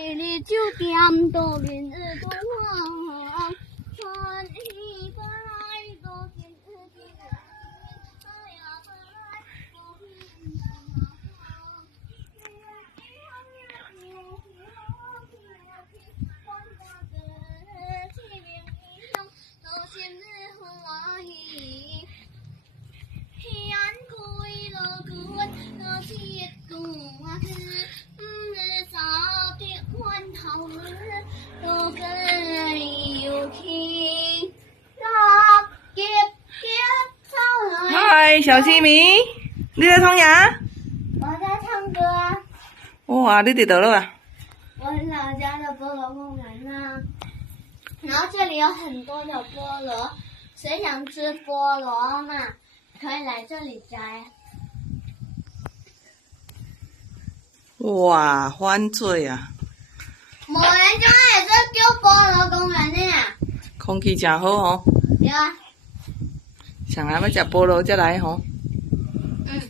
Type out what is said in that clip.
一日酒店多明日光，春意不来多今日今日哎呀不来多明日嗨，小西米，你在冲牙？我在唱歌啊。哇，你伫倒了啊？我老家的菠萝公园呢，然后这里有很多的菠萝，谁想吃菠萝嘛，可以来这里摘。哇，犯罪啊！无人家也是叫菠萝公园的呀。空气真好哦。对啊。上来要食菠萝才来吼。嗯。